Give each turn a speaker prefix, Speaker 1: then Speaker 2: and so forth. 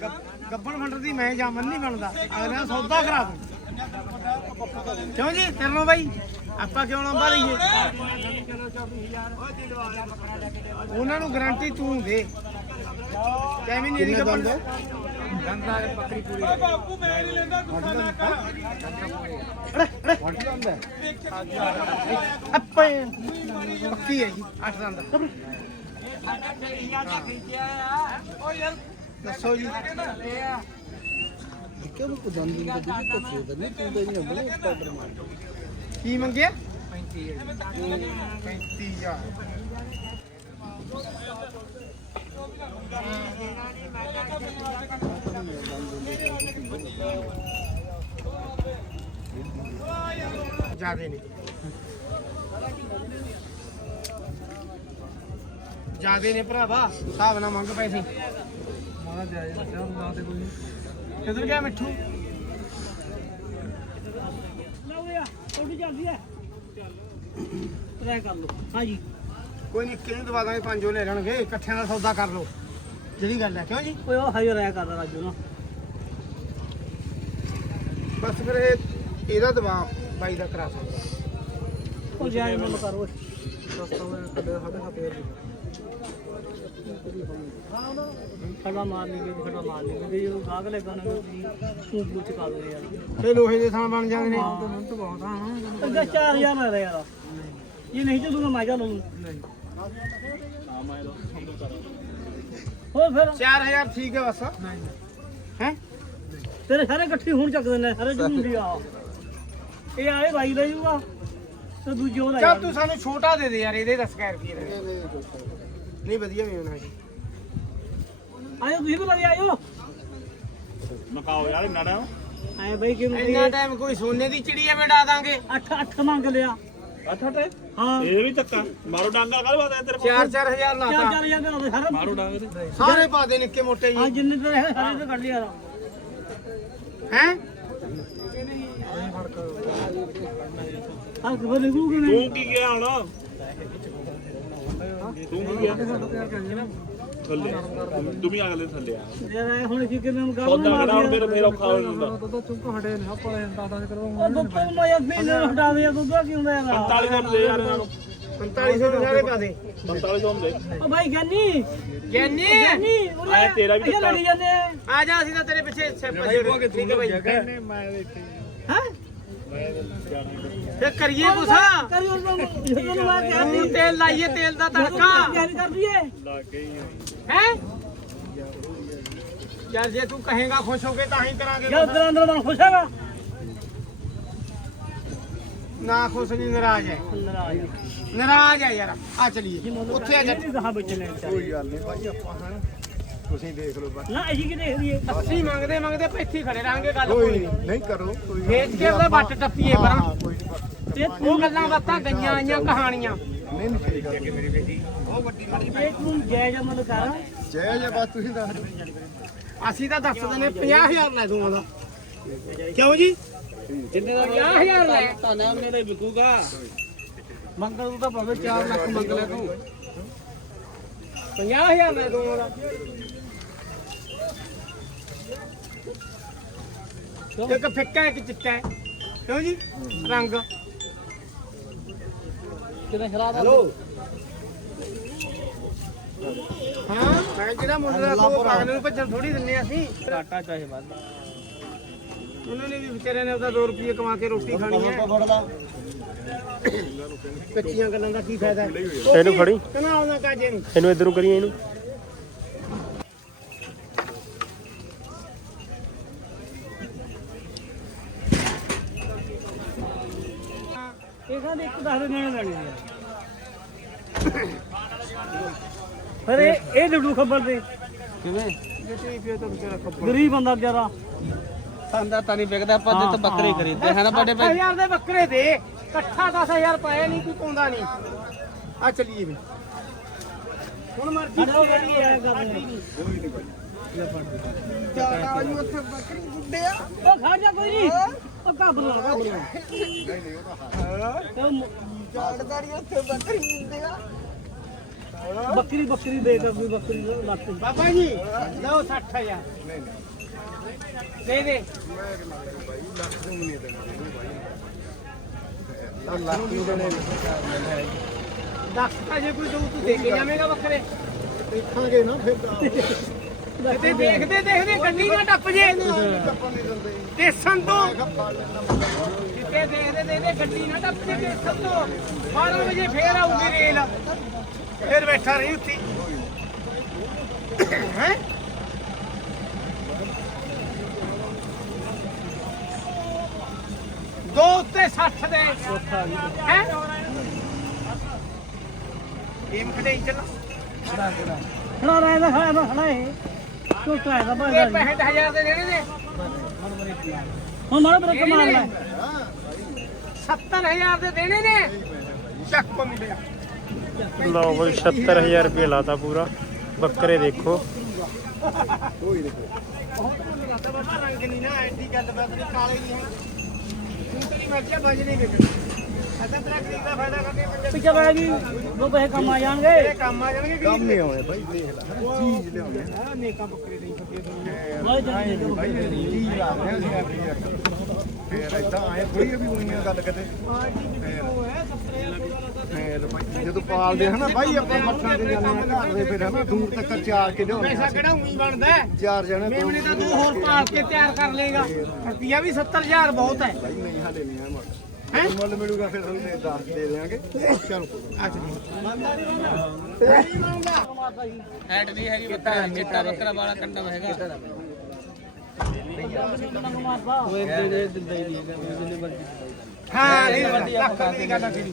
Speaker 1: ਗੱਬਣ ਫੰਡਰ ਦੀ ਮੈਂ ਜਾਮਨ ਨਹੀਂ ਬਣਦਾ। ਅਗਲੇ ਦਾ ਸੌਦਾ ਕਰਾ ਦੂੰ। ਕਿਉਂ ਜੀ? ਤੇਰਨੋ ਬਾਈ ਆਪਾਂ ਕਿਉਂ ਲੰਬਾ ਲਈਏ ਉਹਨਾਂ ਨੂੰ ਗਾਰੰਟੀ ਤੂੰ ਦੇ। ਕਿਵੇਂ ਨਹੀਂ ਦੀ ਗੱਬਣ ਗੰਦਾ ਬੱਕਰੀ ਪੂਰੀ
Speaker 2: ਬਾਪੂ ਮੈਂ ਨਹੀਂ ਲੈਂਦਾ ਗੁੱਸਾ ਨਾ ਕਰ
Speaker 1: ਅੱਪੇ ਪੱਕੀ ਹੈ ਜੀ 8 ਦੰਦ। ਦੱਸੋ ਜੀ।
Speaker 3: ਕਿਉਂ ਕੋ ਜਾਂਦੀ ਨਹੀਂ ਕਦੀ ਧੱਕੇ ਤਾਂ ਨਹੀਂ ਤੂੰ ਤਾਂ ਨਹੀਂ ਆਪਣੇ ਪਾਊਡਰ ਮਾਰ
Speaker 1: ਕੀ। ਮੰਗਿਆ? 35000 35000 ਜਿਆਦੇ ਨਹੀਂ। ਜਿਆਦੇ ਨੇ ਭਰਾਵਾ ਹਿਸਾਬ ਨਾਲ ਮੰਗ ਪੈਸੇ। ਮਾਰਾ ਜਾਇਜ਼ ਨਾ ਤੇ ਕੋਈ ਕਿੱਧਰ ਗਿਆ ਮਿੱਠੂ?
Speaker 4: ਥੋੜੀ ਚੱਲਦੀ ਹੈ ਟਰਾਈ ਕਰ ਲਓ। ਹਾਂਜੀ।
Speaker 1: ਕੋਈ ਨਹੀਂ ਕਿਹਨੂੰ ਦਵਾ ਦਾਂਗੇ ਪੰਜੋ ਲੈ ਲੈਣਗੇ ਇਕੱਠਿਆਂ ਦਾ ਸੌਦਾ ਕਰ ਲਓ। ਜਿਹੜੀ ਗੱਲ ਹੈ ਕਿਉਂ ਜੀ?
Speaker 4: ਓਏ ਉਹ ਹਾਈ ਰਾਇ ਕਰਦਾ ਰਾਜੂ ਨਾ।
Speaker 1: ਬਸ ਫਿਰ ਇਹ ਇਹਦਾ ਦਵਾ ਬਾਈ ਦਾ ਕਰਾ ਸਕਦਾ।
Speaker 4: ਉਹ ਮੁੱਲ ਕਰ ਓਏ। ਖੜਾ ਮਾਰ ਲਈ ਖੜਾ ਮਾਰ ਲਈ। ਜੇ ਜਦੋਂ ਗਾਗ ਲੈ ਗਾਣਾ ਤੂੰ ਪੁੱਛ ਕਰ ਦੇ ਯਾਰ
Speaker 1: ਇਹ ਲੋਹੇ ਦੇ ਥਾਂ ਬਣ ਜਾਂਦੇ ਨੇ।
Speaker 4: ਉਹਦਾ 4000 ਲੈ ਰਿਹਾ ਯਾਰ। ਇਹ ਨਹੀਂ ਚੱਲੂਗਾ ਮੈਂ ਜਾ ਲਊਂ ਹੋਰ ਫਿਰ?
Speaker 1: 4000 ਠੀਕ ਹੈ ਬਸ। ਹੈ?
Speaker 4: ਤੇਰੇ ਸਾਰੇ ਇਕੱਠੇ ਹੁਣ ਚੱਕ ਦਿੰਦੇ ਸਾਰੇ ਜੁੰਡੀ ਆ। ਇਹ ਆਏ ਬਾਈ ਲੈ ਜੂਗਾ ਤੇ ਦੂਜੇ ਉਹ ਲੈ
Speaker 1: ਚੱਲ ਤੂੰ ਸਾਨੂੰ ਛੋਟਾ ਦੇ ਦੇ ਯਾਰ ਇਹਦੇ 10000 ਰੁਪਏ ਦੇ। ਨਹੀਂ ਵਧੀਆ ਵੀ ਹੋਣਾ ਜੀ।
Speaker 4: ਆਇਓ ਤੁਸੀਂ ਵੀ ਲੈ ਆਇਓ।
Speaker 2: ਮਕਾਓ ਯਾਰ ਇੰਨਾ ਨਾ
Speaker 4: ਆਏ ਬਾਈ ਕਿਉਂ
Speaker 1: ਇੰਨਾ ਟਾਈਮ ਕੋਈ ਸੋਨੇ ਦੀ ਚਿੜੀ ਐਵੇਂ ਡਾ ਦਾਂਗੇ।
Speaker 4: ਅੱਠ ਅੱਠ ਮੰਗ ਲਿਆ।
Speaker 2: ਅੱਠਾ ਤੇ
Speaker 4: ਹਾਂ।
Speaker 2: ਇਹ ਵੀ ਧੱਕਾ ਮਾਰੋ ਡਾਂਗਾ ਕਰ ਬਾਤ ਤੇਰੇ
Speaker 1: 4-4000
Speaker 4: ਚਾਰ
Speaker 1: ਲਾਤਾ।
Speaker 4: ਚਾਰ ਹਜ਼ਾਰ ਦੇ ਲਾਉਂਦੇ ਸਾਰੇ।
Speaker 2: ਮਾਰੋ ਡਾਂਗੇ ਤੇ।
Speaker 1: ਸਾਰੇ ਪਾ ਦੇ ਨਿੱਕੇ ਮੋਟੇ
Speaker 4: ਹਾਂ
Speaker 1: ਜੀ
Speaker 4: ਜਿੰਨੇ ਤੇ ਹੈ ਸਾਰੇ ਤੇ ਕੱਢ ਲਿਆ।
Speaker 1: ਹੈ?
Speaker 4: ਹਾਂ ਕਿਵੇਂ ਨਿਕਲੂ ਕਿ
Speaker 2: ਤੂੰ ਕੀ ਗਿਆ ਹੁਣ? ਤੂੰ ਕੀ ਗਿਆ ਥੱਲੇ। ਤੂੰ ਵੀ ਅਗਲੇ ਥੱਲੇ ਆ।
Speaker 4: ਯਾਰ ਹੁਣ ਕੀ ਕਿਵੇਂ ਗੱਲ
Speaker 2: ਸੌਦਾ ਕਿਹੜਾ ਹੁਣ ਫਿਰ ਮੇਰਾ ਔਖਾ ਹੋ ਜਾਂਦਾ।
Speaker 4: ਉਹ ਦੁੱਧ ਮੈਂ ਯਾਰ ਮਹੀਨੇ ਨੂੰ ਹਟਾ ਦੇ ਦੁੱਧ ਕੀ ਹੁੰਦਾ ਯਾਰ
Speaker 2: 4500 ਦੇ ਯਾਰ। ਇਹਨਾਂ ਨੂੰ
Speaker 1: 4500 ਦੇ ਸਾਰੇ ਪਾ ਦੇ
Speaker 2: 4500 ਦੇ।
Speaker 4: ਉਹ ਭਾਈ ਗੰਨੀ
Speaker 1: ਗਿਆਨੀ।
Speaker 4: ਗੰਨੀ ਉਰੇ
Speaker 2: ਆਏ ਤੇਰਾ ਵੀ
Speaker 4: ਲੜੀ ਜਾਂਦੇ
Speaker 1: ਆ। ਜਾ ਅਸੀਂ ਤਾਂ ਤੇਰੇ ਪਿੱਛੇ ਸਿਰ ਪਜੇ ਠੀਕ ਹੈ ਬਾਈ।
Speaker 4: ਹੈ?
Speaker 1: ਤੇ ਕਰੀਏ ਕੁਛ?
Speaker 4: ਕਰੀ ਉਹ ਨੂੰ ਜਦੋਂ ਮੈਂ
Speaker 1: ਹੁਣ
Speaker 4: ਕਹਿੰਦੀ
Speaker 1: ਤੇਲ ਲਾਈਏ ਤੇਲ ਦਾ ਤੜਕਾ।
Speaker 4: ਤਿਆਰੀ ਕਰ ਦਈਏ
Speaker 1: ਹੈ? ਯਾਰ ਜੇ ਤੂੰ ਕਹੇਗਾ ਖੁਸ਼ ਹੋ ਕੇ ਤਾਂ ਹੀ ਕਰਾਂਗੇ।
Speaker 4: ਯਾਰ ਅੰਦਰ ਅੰਦਰ ਮਨ ਖੁਸ਼ ਹੈਗਾ?
Speaker 1: ਨਾ ਖੁਸ਼ ਨਹੀਂ ਨਾਰਾਜ਼ ਹੈ। ਨਾਰਾਜ਼ ਹੈ। ਯਾਰ ਆ ਚਲੀਏ। ਉੱਥੇ ਆ ਜਾ।
Speaker 4: ਕਹਾ ਬਚਨੇ
Speaker 3: ਕੋਈ ਗੱਲ ਨਹੀਂ ਭਾਈ ਆਪਾਂ ਹਨ। ਤੁਸੀਂ ਦੇਖ ਲਓ ਬਸ
Speaker 4: ਨਾ ਅਸੀਂ ਕੀ ਦੇਖ ਲਈਏ?
Speaker 1: ਅੱਸੀ ਮੰਗਦੇ ਮੰਗਦੇ ਪੈਥੀ ਖੜੇ ਰਹਾਂਗੇ ਗੱਲ
Speaker 3: ਕੋਈ ਨਹੀਂ ਨਹੀਂ। ਕਰੋ ਕੋਈ
Speaker 1: ਵੇਚ ਕੇ ਉਹਦਾ ਵੱਟ ਟੱਪੀਏ ਪਰਾਂ।
Speaker 3: ਕੋਈ ਨਹੀਂ ਬਸ।
Speaker 4: ਤੇ
Speaker 1: ਉਹ ਗੱਲਾਂ ਬਾਤਾਂ ਗਈਆਂ ਆਈਆਂ ਕਹਾਣੀਆਂ।
Speaker 3: ਨਹੀਂ ਨਹੀਂ ਠੀਕ ਹੈ। ਮੇਰੀ ਬੇਟੀ
Speaker 4: ਤੇ ਤੂੰ ਜਾਇਜ਼ ਅਮਲ ਕਰ।
Speaker 3: ਜੈ ਜੈ ਬਸ ਤੁਸੀਂ ਦੱਸ
Speaker 1: ਅਸੀਂ ਤਾਂ ਦੱਸ ਦਿੰਦੇ 50000 ਲੈ ਦੂੰ ਉਹਦਾ। ਕਿਉਂ ਜੀ? ਜਿੰਨੇ ਦਾ 50000 ਲੈ
Speaker 2: ਤਾਨਾ ਮੇਰੇ ਵਿਕੂਗਾ
Speaker 1: ਮੰਗਲ ਨੂੰ ਤਾਂ ਭਾਵੇਂ 4 ਲੱਖ ਮੰਗ ਲੈ ਤੂੰ। 50000 ਲੈ ਦੂੰ ਇੱਕ ਫਿੱਕਾ ਇੱਕ ਚਿੱਟਾ ਹੈ। ਕਿਉਂ ਜੀ? ਰੰਗ।
Speaker 4: ਕਿਤੇ ਸ਼ਰਾਬ
Speaker 1: ਹੈਲੋ। ਹਾਂ ਮੈਂ ਜਿਹੜਾ ਮੁੰਡਾ ਕੋ ਪਾਗਲ ਨੂੰ ਭੱਜਣ ਥੋੜੀ ਦਿੰਨੇ ਆ ਅਸੀਂ।
Speaker 4: ਘਾਟਾ ਚਾਹੇ ਵੱਧ।
Speaker 1: ਉਹਨਾਂ ਨੇ ਵੀ ਵਿਚਾਰਿਆਂ ਨੇ ਉਹਦਾ 2 ਰੁਪਏ ਕਮਾ ਕੇ ਰੋਟੀ ਖਾਣੀ ਹੈ ਕੱਚੀਆਂ ਗੱਲਾਂ ਦਾ ਕੀ ਫਾਇਦਾ ਇਹਨੂੰ ਫੜੀ। ਕਨਾ ਆਉਂਦਾ ਕਾਜੇ ਨੂੰ
Speaker 5: ਇਹਨੂੰ ਇਧਰੋਂ ਕਰੀਏ ਇਹਨੂੰ।
Speaker 4: ਇਹ ਕਹਿੰਦੇ ਇੱਕ ਦਸ ਦੇ ਨੇੜੇ ਲੈਣੇ ਆ। ਫਿਰ ਇਹ ਇਹ ਲੱਡੂ ਖੱਬਰ ਦੇ।
Speaker 1: ਕਿਵੇਂ? ਜੇ ਟੀ ਪੀ ਤਾਂ ਵਿਚਾਰਾ ਖੱਬਰ
Speaker 4: ਗਰੀਬ ਬੰਦਾ ਵਿਚਾਰਾ।
Speaker 1: ਸੰਦਾ ਤਾਂ ਨਹੀਂ ਵਿਕਦਾ ਆਪਾਂ
Speaker 4: ਤੇ ਬੱਕਰੇ
Speaker 1: ਖਰੀਦਦੇ ਹਨ ਬੜੇ 10000 ਦੇ ਬੱਕਰੇ ਦੇ ਇਕੱਠਾ 10000 ਪਾਇਆ ਨਹੀਂ ਕੋਈ ਪਾਉਂਦਾ ਨਹੀਂ। ਆ ਚੱਲੀਏ ਵੀ। ਹੁਣ ਮਰਜ਼ੀ
Speaker 4: ਸਾਡਾ ਉਹ ਗੱਡੀ ਆਇਆ ਕਰਦੇ
Speaker 1: ਉੱਥੇ ਬੱਕਰੀ ਗੁੱਡੇ ਆ।
Speaker 4: ਉਹ ਖਾ ਜਾ ਕੋਈ ਨਹੀਂ। ਉਹ ਕਾਬਰ ਲਾ ਕਾਬਰ ਲਾ
Speaker 1: ਜਾੜਦਾਰੀ ਉੱਥੇ ਬੱਕਰੀ ਗੁੱਡੇ ਆ।
Speaker 4: ਬੱਕਰੀ ਬੱਕਰੀ ਦੇ ਕਰ ਕੋਈ ਬੱਕਰੀ ਲੱਤ।
Speaker 1: ਬਾਬਾ ਜੀ। ਲਓ 60000 ਦੇ ਦੇ
Speaker 3: ਲੱਖ ਨੂੰ ਦੇਣੇ
Speaker 1: ਲੱਖ ਤਾਂ ਜੇ ਕੋਈ ਦਊ ਤੂੰ ਦੇ ਕੇ ਜਾਵੇਂਗਾ ਬੱਕਰੇ
Speaker 3: ਦੇਖਾਂਗੇ ਨਾ ਫਿਰ
Speaker 1: ਤੇ। ਦੇਖਦੇ ਦੇਖਦੇ ਗੱਡੀ ਨਾ ਟੱਪ ਜੇ। ਤੋਂ ਕਿਤੇ ਦੇਖਦੇ ਦੇਖਦੇ ਗੱਡੀ ਨਾ ਟੱਪ ਜੇ ਤੋਂ 12 ਵਜੇ ਫੇਰ ਆਊਗੀ ਰੇਲ। ਫੇਰ ਬੈਠਾ ਰਹੀ ਉੱਥੇ। ਹੈ? ਦੋ ਉੱਤੇ 60 ਦੇ। ਹੈ? ਗੇਮ ਖੜਾਈ ਚੱਲ।
Speaker 4: ਖੜਾ ਰਹਿ ਦਾ ਖੜਾ ਦਾ ਖੜਾ ਇਹ। ਝੋਟਾ ਇਹਦਾ ਭਾਈ
Speaker 1: ਇਹ 65000 ਦੇ ਦੇਣੇ ਨੇ।
Speaker 4: ਹੁਣ ਮਾੜਾ ਬਰਕ ਮਾਰ ਲੈ।
Speaker 1: 70000 ਦੇ ਦੇਣੇ ਨੇ। ਚੱਕ ਕੋ ਮਿਲਿਆ।
Speaker 2: ਲਓ ਬਈ 77000 ਰੁਪਏ ਲਾਤਾ ਪੂਰਾ। ਬੱਕਰੇ ਦੇਖੋ।
Speaker 3: ਕੋਈ ਦੇਖੋ
Speaker 1: ਬਹੁਤ ਬਾਬਾ ਰੰਗ ਨਹੀਂ ਨਾ ਐਡੀ ਗੱਲ ਬਾਤ ਨਹੀਂ ਕਾਲੇ ਨਹੀਂ ਹੁਣ ਤੇਰੀ ਮਰਜ਼ੀ ਬਜ ਨਹੀਂ ਵਿਕਣੀ। ਅਸਾਂ ਤੇਰਾ ਖਰੀਦ ਦਾ ਫਾਇਦਾ ਕਰਕੇ ਬੰਦੇ
Speaker 4: ਪਿੱਛੇ ਬੈ ਗਈ ਦੋ ਪੈਸੇ ਕੰਮ ਆ ਜਾਣਗੇ।
Speaker 1: ਤੇਰੇ ਕੰਮ ਆ ਜਾਣਗੇ
Speaker 3: ਕੰਮ
Speaker 1: ਗਰੀਬ
Speaker 3: ਨਹੀਂ ਆਉਣੇ ਭਾਈ ਦੇਖ ਲੈ। ਹਰ ਚੀਜ਼ ਲਿਆਉਣੇ
Speaker 1: ਆ। ਨੇਕਾ ਬੱਕਰੇ ਦੇ ਫੱਕੇ ਦੁਨੀਆ
Speaker 4: ਨਾਲੇ ਜਾਂਦੇ ਨੇ
Speaker 3: ਭਾਈ ਚੀਜ਼ ਲਾ ਰਹੇ ਅਸੀਂ ਆਪਣੀ ਇੱਕ ਫੇਰ ਏਦਾਂ ਆਏ ਕੋਈ ਵੀ ਹੋਈਆਂ ਗੱਲ ਕਦੇ
Speaker 1: ਪਾਰਟੀ ਵੀ ਉਹ ਹੈ 70000 ਦਾ
Speaker 3: ਫੇਰ ਭਾਈ ਜਦੋਂ ਪਾਲਦੇ ਹਨਾ ਭਾਈ ਆਪਾਂ ਮੱਠਾਂ ਤੇ ਜਾਂਦੇ ਆ ਘਰ ਦੇ ਫਿਰ ਹਨਾ ਦੂਰ ਤੱਕ ਚਾਰ ਕੇ ਲਿਆਉਂਦੇ
Speaker 1: ਪੈਸਾ ਕਿਹੜਾ ਉਹੀ ਬਣਦਾ
Speaker 3: ਚਾਰ ਜਣੇ
Speaker 1: ਮੇਮਣੇ ਤਾਂ ਤੂੰ ਹੋਰ ਪਾਲ ਕੇ ਤਿਆਰ ਕਰ ਲੇਗਾ ਰੁਪਿਆ ਵੀ 70000 ਬਹੁਤ ਹੈ।
Speaker 3: ਭਾਈ ਨਹੀਂ ਹਾਲੇ ਨਹੀਂ ਆ ਮੁੱਲ
Speaker 1: ਹੈਂ?
Speaker 3: ਮੁੱਲ ਮਿਲੂਗਾ ਫਿਰ ਤੁਹਾਨੂੰ 10 ਦੇ ਦੇਵਾਂਗੇ ਚਲੋ
Speaker 1: ਅੱਛਾ ਬੰਦਾ ਨਹੀਂ ਬਣਦਾ ਨਹੀਂ ਬਣਦਾ
Speaker 4: ਹੈਡ ਨਹੀਂ ਹੈਗੀ ਬੱਕਰਾ ਚਿੱਟਾ ਬੱਕਰਾ ਵਾਲਾ ਕੰਡਾ ਹੈਗਾ।
Speaker 1: ਹਾਂ ਨਹੀਂ ਲੱਖ ਦੀ ਗੱਲ ਆ ਤੇਰੀ।